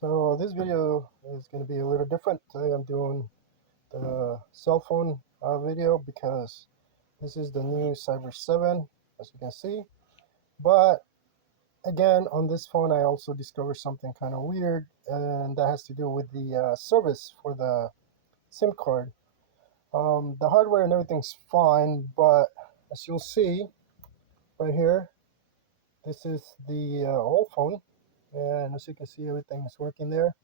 So this video is going to be a little different. Today I'm doing the cell phone video because this is the new Cyber 7, as you can see. But again, on this phone I also discovered something kind of weird, and that has to do with the service for the SIM card. The hardware and everything's fine, but as you'll see right here, this is the old phone, and as you can see, everything is working there.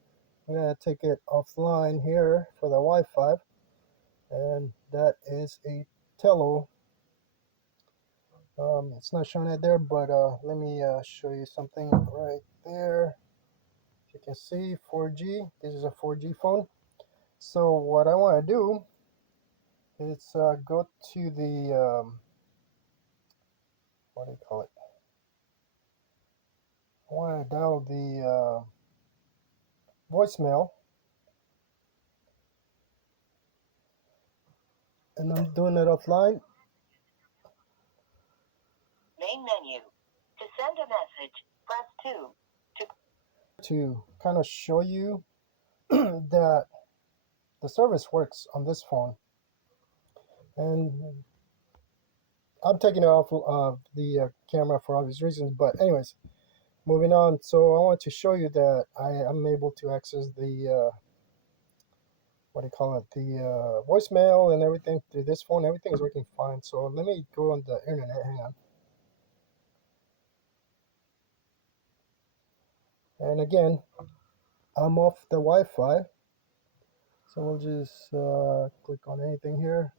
I'm going to take it offline here for the Wi-Fi, and that is a Tello. It's not showing it there, but let me show you something right there. You can see 4G. This is a 4G phone. So what I want to do is go to the what do you call it? I want to dial the voicemail, and I'm doing it offline. Main menu. To send a message, press 2. To kind of show you that the service works on this phone, and I'm taking it off of the camera for obvious reasons. But anyways, moving on. So I want to show you that I am able to access the what do you call it? The voicemail and everything through this phone. Everything is working fine. So let me go on the internet. Hang on. And again, I'm off the Wi-Fi. So we'll just click on anything here.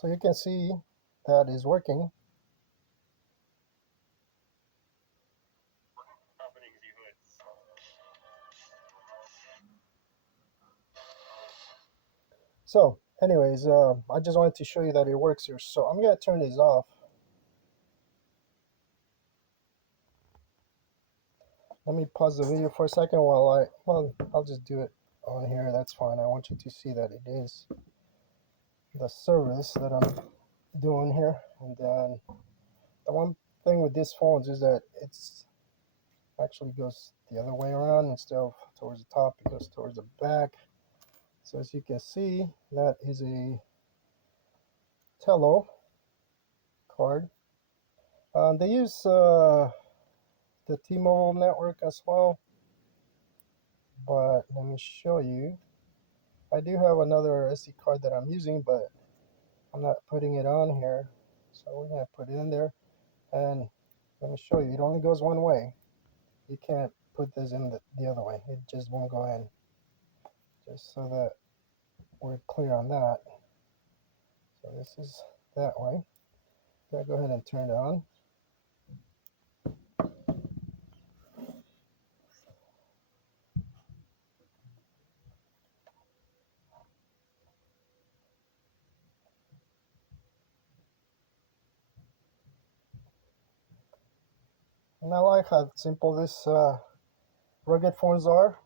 So you can see that is working. So anyways, I just wanted to show you that it works here. So I'm gonna turn this off. Let me pause the video for a second while I'll just do it on here. That's fine. I want you to see that it is the service that I'm doing here. And then the one thing with these phones is that it's actually goes the other way around. Instead of towards the top, it goes towards the back. So as you can see, that is a Tello card. They use the T-Mobile network as well, but let me show you. I do have another SD card that I'm using, but I'm not putting it on here. So we're gonna put it in there, and let me show you. It only goes one way. You can't put this in the other way. It just won't go in. Just so that we're clear on that. So this is that way. Gotta go ahead and turn it on. And I like how simple this rugged phones are.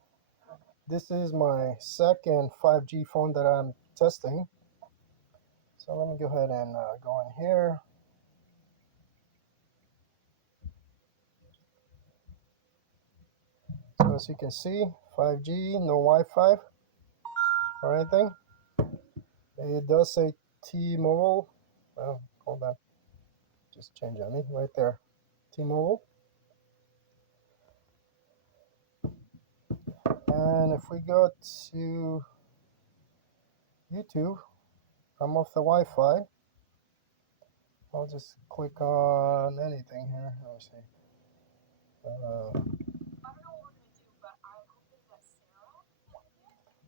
This is my second 5G phone that I'm testing. So let me go ahead and go in here. So as you can see, 5G, no Wi-Fi or anything. It does say T-Mobile. Oh, hold on. Just change on me right there. T-Mobile. And if we go to YouTube, I'm off the Wi-Fi. I'll just click on anything here. Let me see.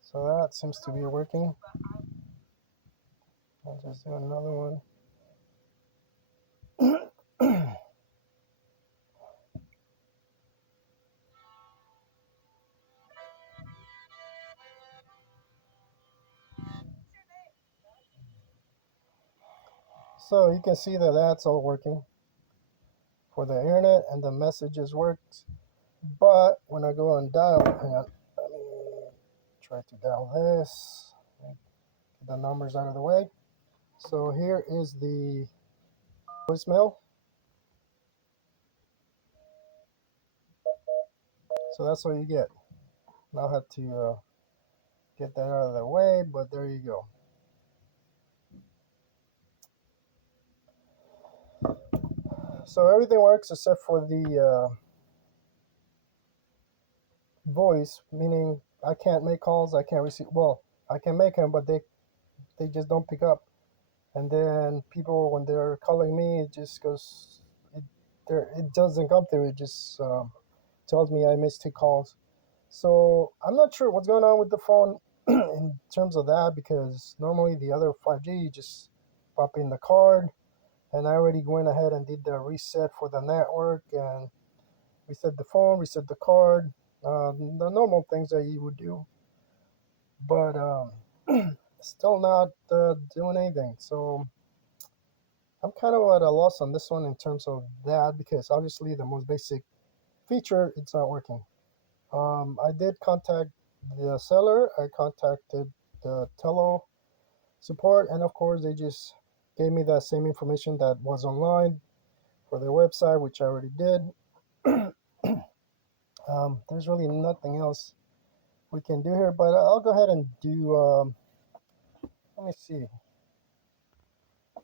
So that seems to be working. I'll just do another one. So you can see that that's all working for the internet, and the messages works. But when I go and dial, hang on, let me try to dial this. Get the numbers out of the way. So here is the voicemail. So that's what you get. Now I have to get that out of the way, but there you go. So everything works except for the voice, meaning I can't make calls, I can't receive. Well, I can make them, but they just don't pick up. And then people, when they're calling me, it just goes, it doesn't come through. It just tells me I missed 2 calls. So I'm not sure what's going on with the phone in terms of that, because normally the other 5G, you just pop in the card, and I already went ahead and did the reset for the network and reset the phone, reset the card, the normal things that you would do. But still not doing anything. So I'm kind of at a loss on this one in terms of that, because obviously the most basic feature, it's not working. I did contact the seller. I contacted the Tello support, and of course they just gave me that same information that was online for their website, which I already did. There's really nothing else we can do here, but I'll go ahead and do, let me see.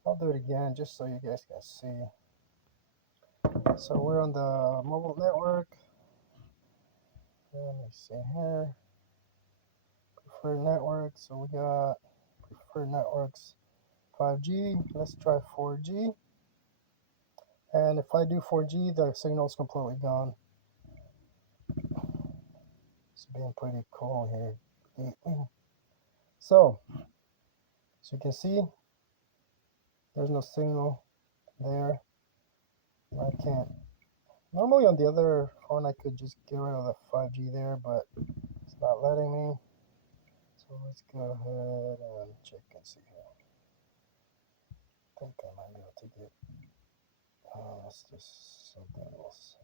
I'll do it again just so you guys can see. So we're on the mobile network. Let me see here. Preferred network. So we got preferred networks 5G. Let's try 4G. And if I do 4G, the signal's completely gone. It's being pretty cool here. So, as you can see, there's no signal there. I can't. Normally on the other phone, I could just get rid of the 5G there, but it's not letting me. So let's go ahead and check and see here. I think I might be able to get, let's just something else.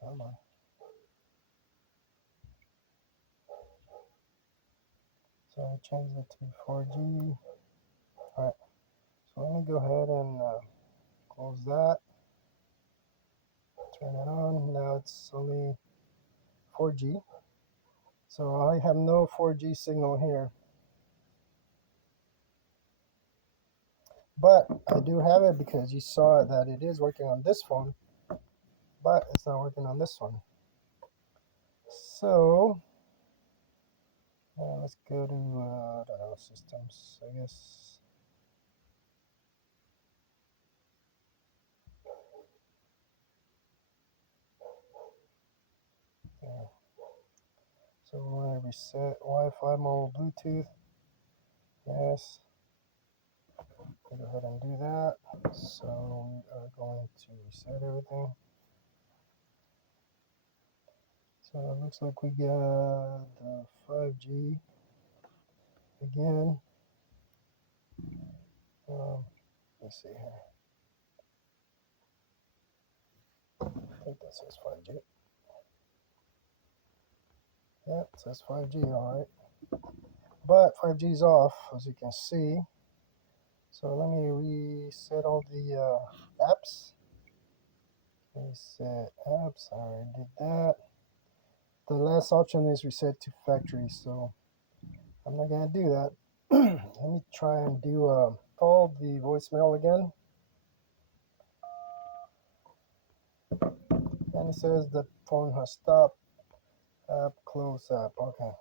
Come on. So I changed it to 4G. Alright, so let me go ahead and close that. Turn it on. Now it's only 4G. So I have no 4G signal here. But I do have it, because you saw that it is working on this phone, but it's not working on this one. So let's go to I don't know, systems, I guess. There. So we're going to reset Wi-Fi, mobile, Bluetooth. Yes. Go ahead and do that. So we are going to reset everything. So it looks like we got the 5G again. Let's see here. I think that says 5G. Yeah, it says 5G, alright. But 5G is off, as you can see. So let me reset all the apps. Reset apps, I already did that. The last option is reset to factory, so I'm not gonna do that. Let me try and do call the voicemail again. And it says the phone has stopped. App, close app. Okay.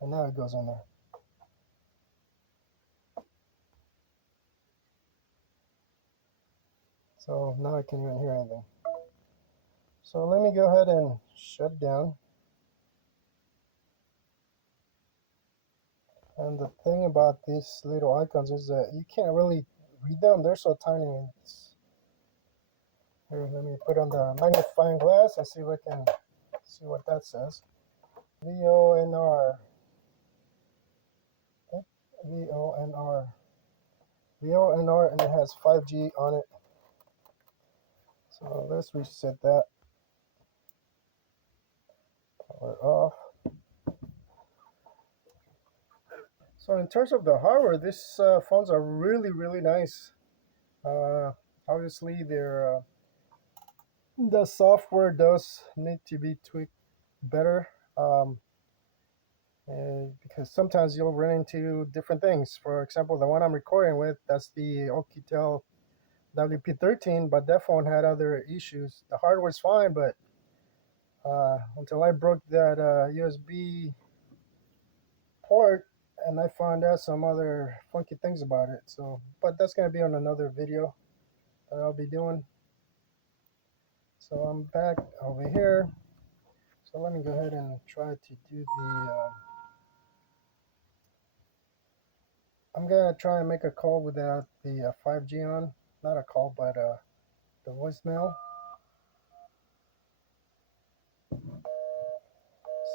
And now it goes in there. So now I can't even hear anything. So let me go ahead and shut it down. And the thing about these little icons is that you can't really read them. They're so tiny. Here, let me put on the magnifying glass and see if I can see what that says. VONR. VONR. VONR, and it has 5G on it. So let's reset that. Power off. So in terms of the hardware, these phones are really, really nice. Obviously, the software does need to be tweaked better, because sometimes you'll run into different things. For example, the one I'm recording with, that's the Oukitel WP13, but that phone had other issues. The hardware's fine, but until I broke that USB port, and I found out some other funky things about it. So, but that's gonna be on another video that I'll be doing. So I'm back over here. So let me go ahead and try to do the. I'm gonna try and make a call without the 5G on. Not a call, but the voicemail.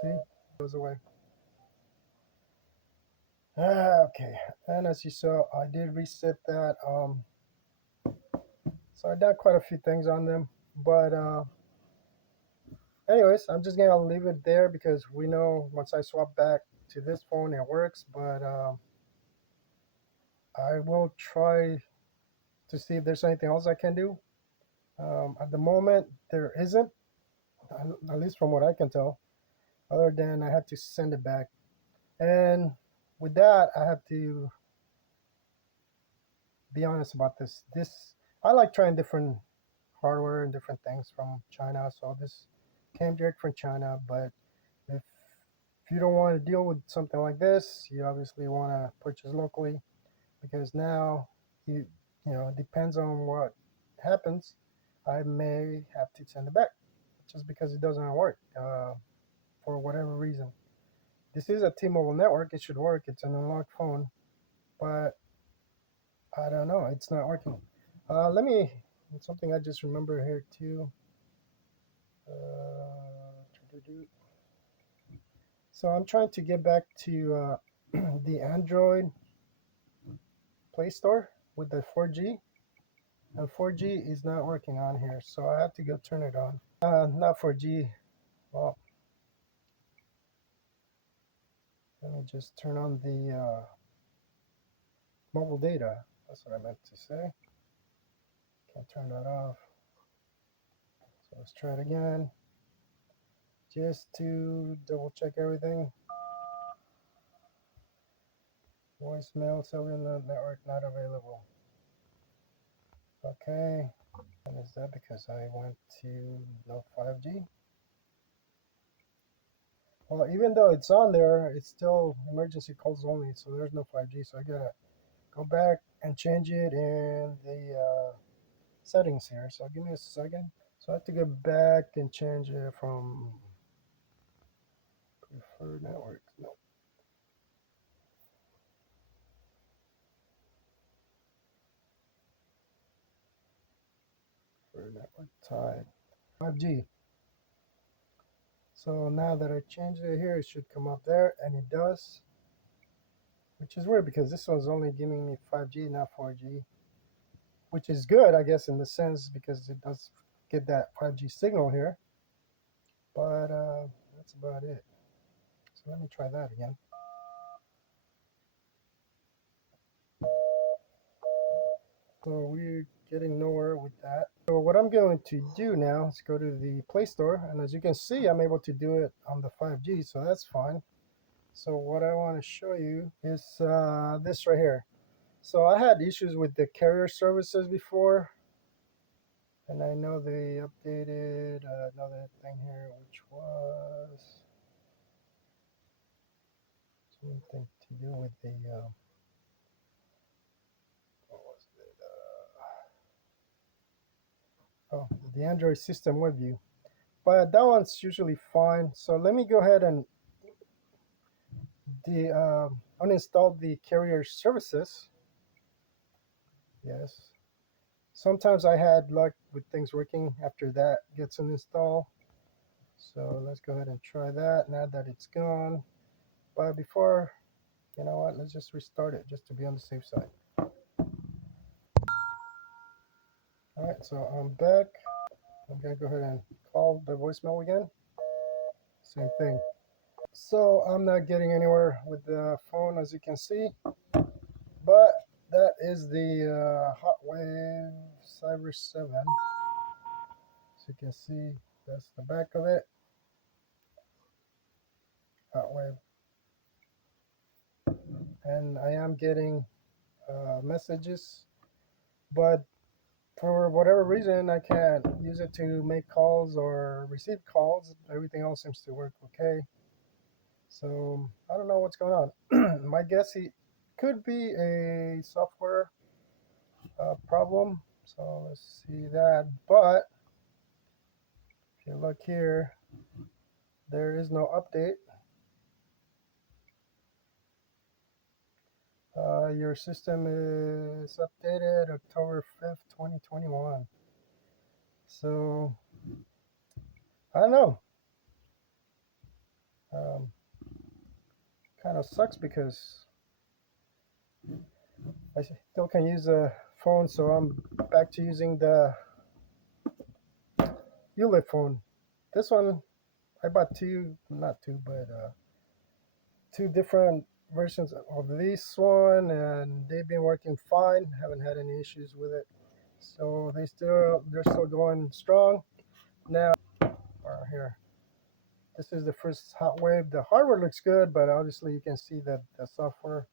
See, goes away. Okay, and as you saw, I did reset that. So I did quite a few things on them, but anyways, I'm just gonna leave it there because we know once I swap back to this phone, it works. But I will try to see if there's anything else I can do. At the moment, there isn't, at least from what I can tell, other than I have to send it back. And with that, I have to be honest about this. I like trying different hardware and different things from China. So this came direct from China, but if you don't want to deal with something like this, you obviously want to purchase locally, because now you know, it depends on what happens. I may have to send it back just because it doesn't work for whatever reason. This is a T-Mobile network. It should work. It's an unlocked phone, but I don't know. It's not working. Let me. Something I just remember here too. So I'm trying to get back to the Android Play Store with the 4G, and 4G is not working on here, so I have to go turn it on. Not 4G. Well, let me just turn on the mobile data. That's what I meant to say. Can't turn that off. So let's try it again, just to double check everything. Voicemail, cellular network not available. Okay, and is that because I went to no 5G? Well, even though it's on there, it's still emergency calls only, so there's no 5G. So I gotta go back and change it in the settings here. So give me a second. So I have to go back and change it from preferred network. No. Preferred network type 5G. So now that I changed it here, it should come up there, and it does, which is weird because this one's only giving me 5G, not 4G, which is good, I guess, in the sense because it does get that 5G signal here. But that's about it. So let me try that again. So we're getting nowhere with that. So what I'm going to do now is go to the Play Store, and as you can see, I'm able to do it on the 5G, so that's fine. So what I want to show you is this right here. So I had issues with the carrier services before, and I know they updated another thing here, which was something to do with the what was it? Oh, the Android System WebView. But that one's usually fine. So let me go ahead and uninstall the carrier services. Yes. Sometimes I had luck with things working after that gets uninstalled. So let's go ahead and try that now that it's gone. But before, you know what, let's just restart it just to be on the safe side. All right, so I'm back. I'm gonna go ahead and call the voicemail again. Same thing. So I'm not getting anywhere with the phone, as you can see, but that is the Hotwave Cyber 7. As you can see, that's the back of it. That way. And I am getting messages, but for whatever reason, I can't use it to make calls or receive calls. Everything else seems to work okay. So I don't know what's going on. My guess it could be a software problem. So let's see that. But if you look here, there is no update. Your system is updated October 5th, 2021. So I don't know. Kind of sucks because I still can use a phone, so I'm back to using the ULIP phone. This one, I bought not two, but two different versions of this one, and they've been working fine. Haven't had any issues with it. So they're still going strong. Now, here, this is the first hot wave. The hardware looks good, but obviously you can see that the software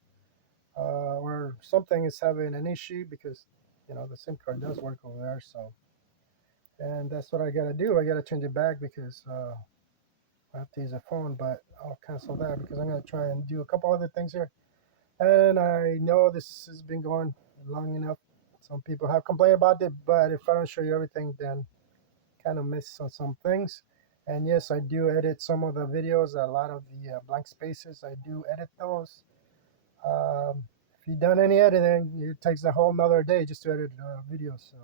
or something is having an issue because the SIM card does work over there. So, and that's what I gotta do. I gotta change it back because I have to use a phone. But I'll cancel that because I'm gonna try and do a couple other things here. And I know this has been going long enough. Some people have complained about it, but if I don't show you everything, then kind of miss on some things. And yes, I do edit some of the videos. A lot of the blank spaces, I do edit those. If you've done any editing, it takes a whole nother day just to edit videos. So,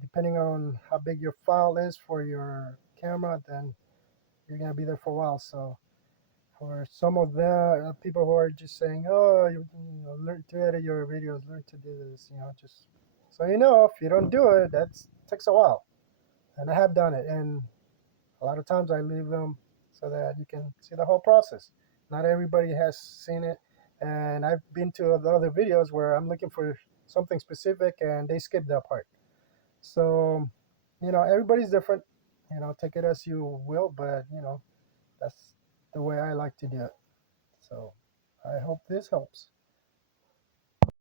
depending on how big your file is for your camera, then you're gonna be there for a while. So, for some of the people who are just saying, "Oh, learn to edit your videos, learn to do this," just so if you don't do it, that takes a while. And I have done it, and a lot of times I leave them so that you can see the whole process. Not everybody has seen it, and I've been to the other videos where I'm looking for something specific and they skip that part. So, everybody's different. Take it as you will, but that's the way I like to do it. So, I hope this helps.